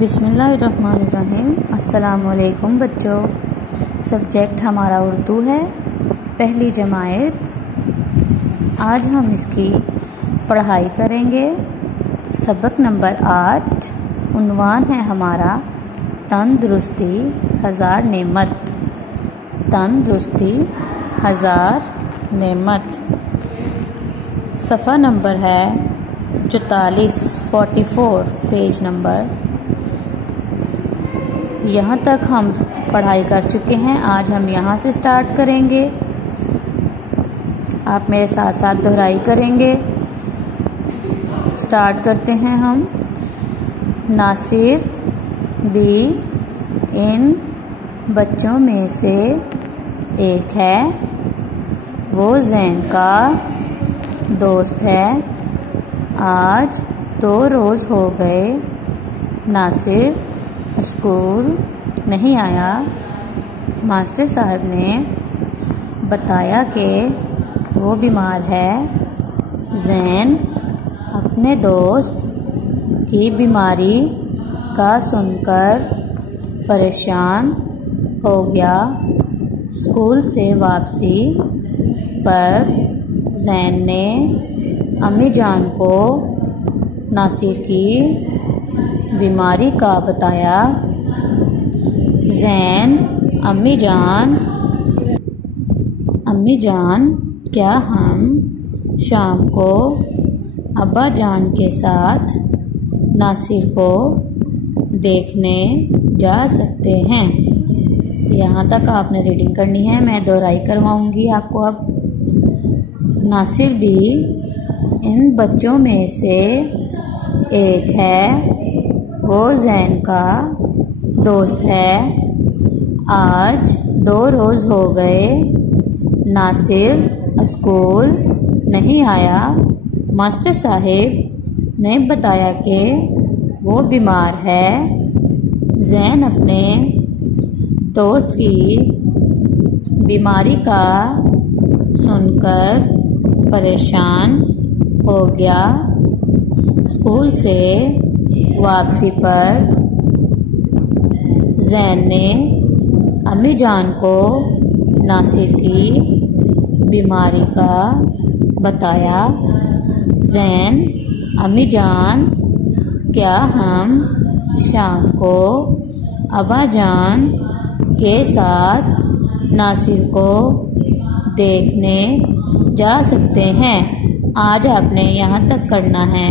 बिस्मिल्लाहिर्रहमानिर्रहीम। अस्सलामुअलैकुम बच्चों। सब्जेक्ट हमारा उर्दू है, पहली जमात। आज हम इसकी पढ़ाई करेंगे। सबक नंबर 8। उन्वान है हमारा तंदुरुस्ती हज़ार नेमत। तंदुरुस्ती हज़ार नेमत। सफ़ा नंबर है 44 पेज नंबर। यहाँ तक हम पढ़ाई कर चुके हैं। आज हम यहाँ से स्टार्ट करेंगे। आप मेरे साथ साथ दोहराई करेंगे। स्टार्ट करते हैं हम। नासिर भी इन बच्चों में से एक है। वो ज़ैन का दोस्त है। आज 2 रोज़ हो गए नासिर स्कूल नहीं आया। मास्टर साहब ने बताया कि वो बीमार है। ज़ैन अपने दोस्त की बीमारी का सुनकर परेशान हो गया। स्कूल से वापसी पर ज़ैन ने अम्मी जान को नासिर की बीमारी का बताया। ज़ैन अम्मी जान क्या हम शाम को अब्बा जान के साथ नासिर को देखने जा सकते हैं? यहाँ तक आपने रीडिंग करनी है। मैं दोहराई करवाऊँगी आपको। अब नासिर भी इन बच्चों में से एक है। वो ज़ैन का दोस्त है। आज 2 रोज़ हो गए नासिर स्कूल नहीं आया। मास्टर साहब ने बताया कि वो बीमार है। ज़ैन अपने दोस्त की बीमारी का सुनकर परेशान हो गया। स्कूल से वापसी पर ज़ैन ने अम्मी जान को नासिर की बीमारी का बताया। ज़ैन अम्मी जान क्या हम शाम को अब्बा जान के साथ नासिर को देखने जा सकते हैं? आज आपने यहाँ तक करना है।